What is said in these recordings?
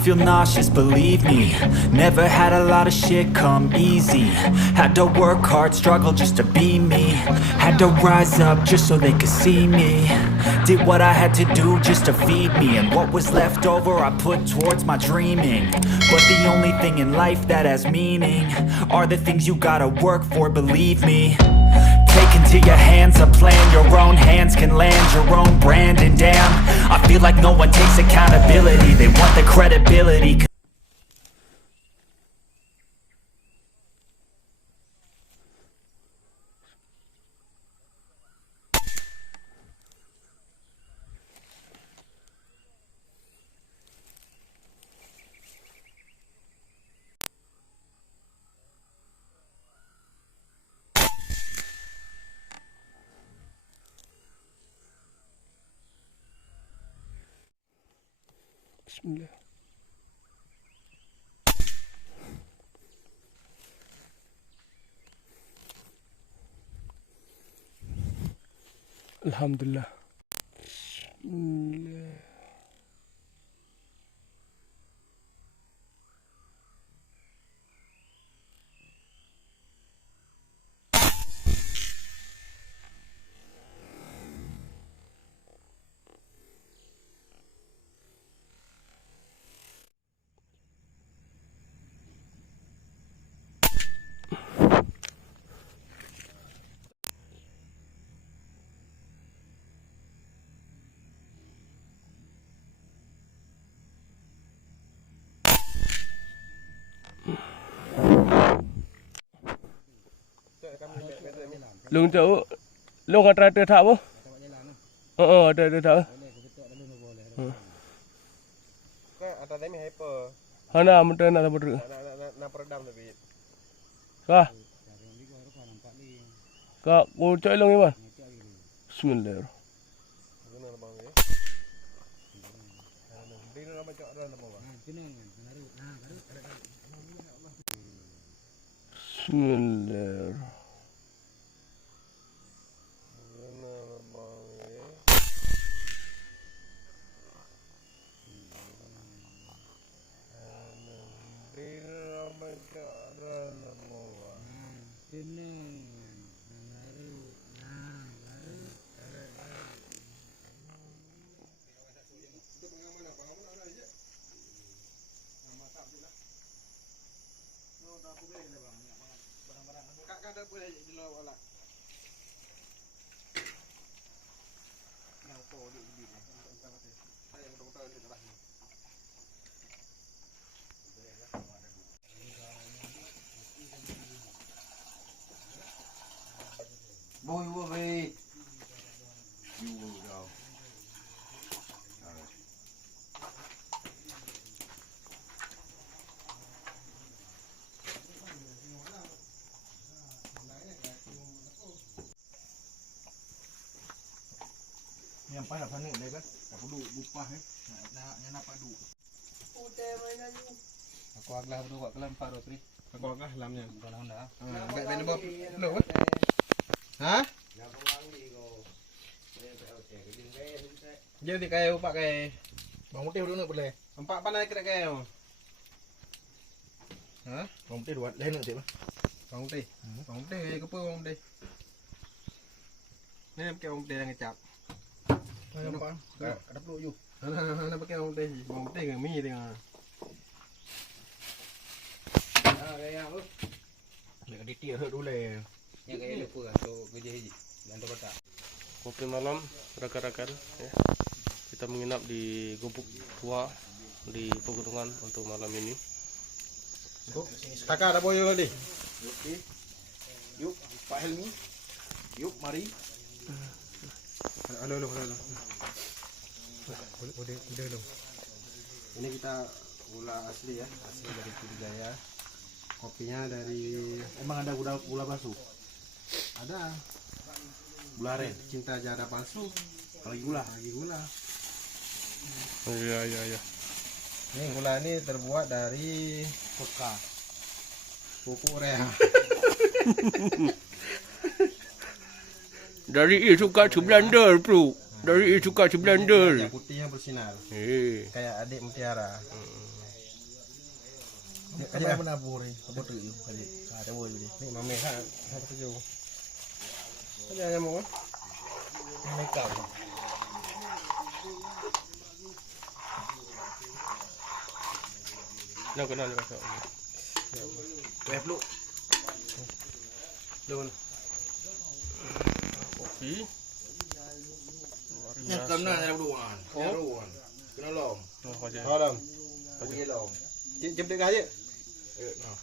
feel nauseous, believe me. Never had a lot of shit come easy. Had to work hard, struggle just to be me. Had to rise up just so they could see me. Did what I had to do just to feed me. And what was left over I put towards my dreaming. But the only thing in life that has meaning are the things you gotta work for, believe me. Take into your hands a plan, your own hands can land your own brand. And damn, I feel like no one takes accountability. They want the credibility. Bismillah. Alhamdulillah. Bismillah. Lung jauh, lung ada tak apa? Oh, ada tak? Atas ni hyper. Hana, muda nak berdu. Nak peredam tapi. Kah? Kah, kau cakap lung ni mana? Bismillah. Bismillah. Boy, wait. You will go. Yang pada panik dia kan, tak perlu bupah nak padu. Aku agak berdua kelam paru tri. Aku agak lamnya. Kalau dah. Baik baik bob. Lu apa? Hah? Jadi kayu pakai bang putih dulu boleh. Empat panai kena kayu. Hah? Bang putih dua lain nak siapa? Bang putih. Bang putih ke apa bang putih? Ni pakai bang putih dengan kecap. Nampak? Ada perlu you. Nak pakai bang putih. Bang putih dengan mi tengah. Gaya apa? Nak ditik dulu le. Yang gaya lupa tu kerja haji. Dan tu kata. Kopi malam, rakan-rakan. Ya. Kita menginap di gubuk tua di pegunungan untuk malam ini. Kakak ada boyo tadi. Yuk, Pak Helmi. Yuk, mari. Halo. Udah dong. Ini kita gula asli ya, asli dari Pidijaya. Kopinya dari emang ada gula palsu? Ada. Gula aren, cinta jada palsu. Lagi gula. Iya. Ini gula ini terbuat dari pupuk urea. Dari suka blender, bro. Dari suka blender. Yang putih yang bersinar. Kayak adik mutiara. Kayak menabur ni, apa tu you? Kayak ada boleh ni. Ni mami ha tu. Kayak yang mau. Make up. Nak kena ni pasal. Web lu. Lu. Kopi. Ni kena ada duan. Duan. Kena lom. Oh, aja. Lom. Pergi lom. Jep dekat aja.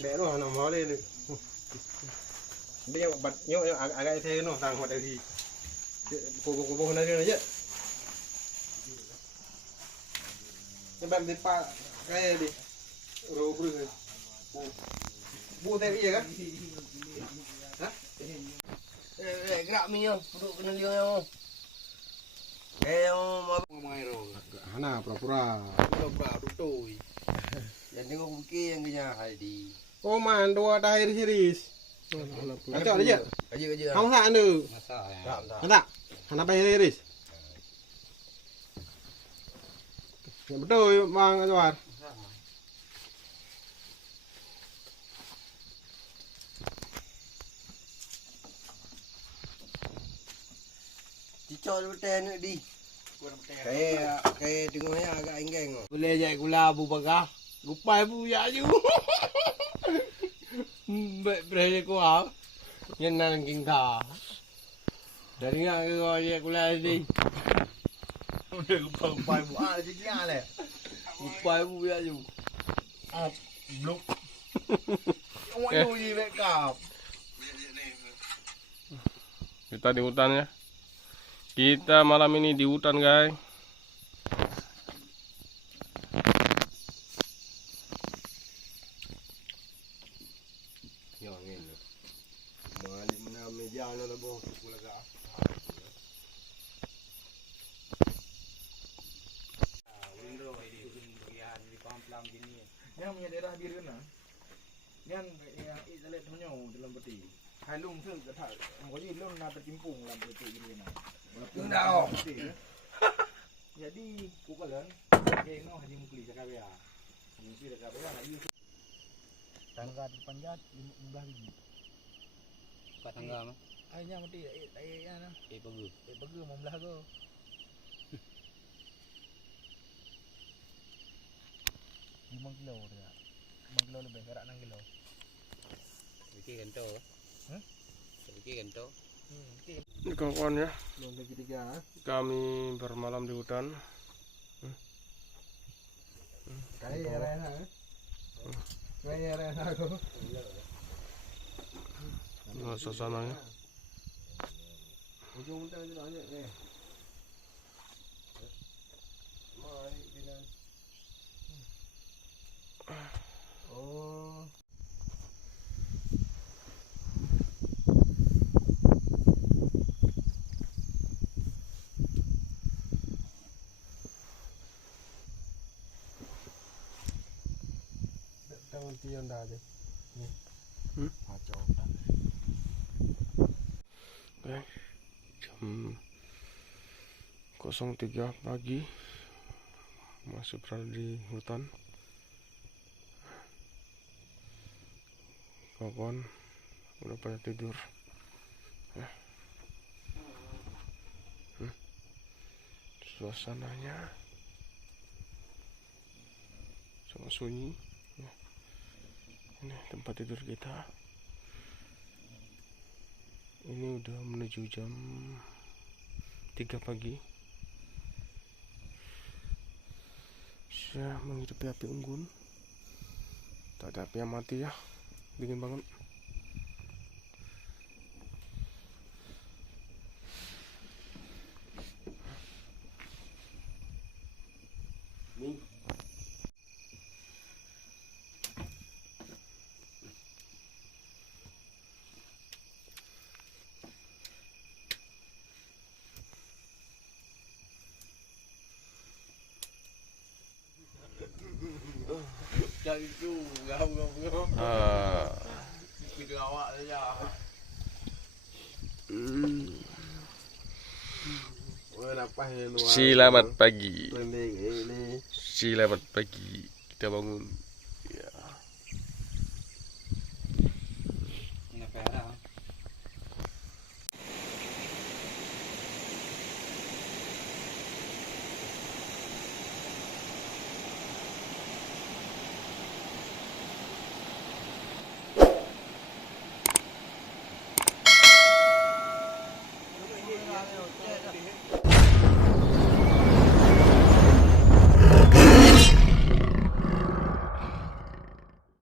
Bek lu nak mau le. Dia bat nyok agak saya no tang hotel di. Kubu nak aja. Sebab di pak kayak di robru kan. Bu tadi ya kan? Hah? Gerak minyak, duduk kena dia yang. Mau main ro. Hana pura-pura. Pura-pura tutui. Yang tengok bukit yang kena di. Oh man, dua tahir series. Acak aja. Aja. Hang sak anda. Masak ya. Tak. Hana bayar series. Ya betul Bang Azwar. Cicok betul nak di. Kayak tengoknya agak enggeng. Boleh jadi gula Abu Bakar. Gupai bu ya ju. Berani kuah. Yang nang kingka. Dari ngak ke kau je gula di. Udah gupai bu ah jadi ale. Gupai bu ya ju. Ah blok. Waduh ni backup. Kita di hutan ya. Kita malam ini di hutan, guys. Yang ini. Malik mana meja na labo kulaga. Window ini bagian di pam-pam gini. Yang punya daerah biru na. Yang ilet honyo dalam peti. Halung tu kata, mau jadi lon nak tercimpung dalam peti gini na. Enggak. Jadi pukulan, kena haji mukli sekali ya. Mukli sekali ya. Tangga depan jat 15 biji. Tangga mah. Ainya mati ya na. Pegu. Pegu 15 go. 5 kilo dia. 5 kilo lebih, gerak 6 kilo. Bikin gento. Bikin gento. Ini kawan ya. Belum segitiga. Kami bermalam di hutan. Kayak Rena. Kayak Rena aku. Nah, suasananya. Ujung hutan itu banyak ni. Oh. Tangan tiang dah ada. Ni. Kacau hutan. Oke. Jam 03 pagi. Masih berada di hutan. Kawan udah pada tidur. Ya. Suasananya sangat sunyi. Ya. Ini tempat tidur kita. Ini udah menuju jam 3 pagi. Saya menghidupi api unggun. Tak ada api yang mati ya. Dingin banget. Jadi tu, gam. Kita awak saja. Selamat pagi. Pendek ini. Selamat pagi. Kita bangun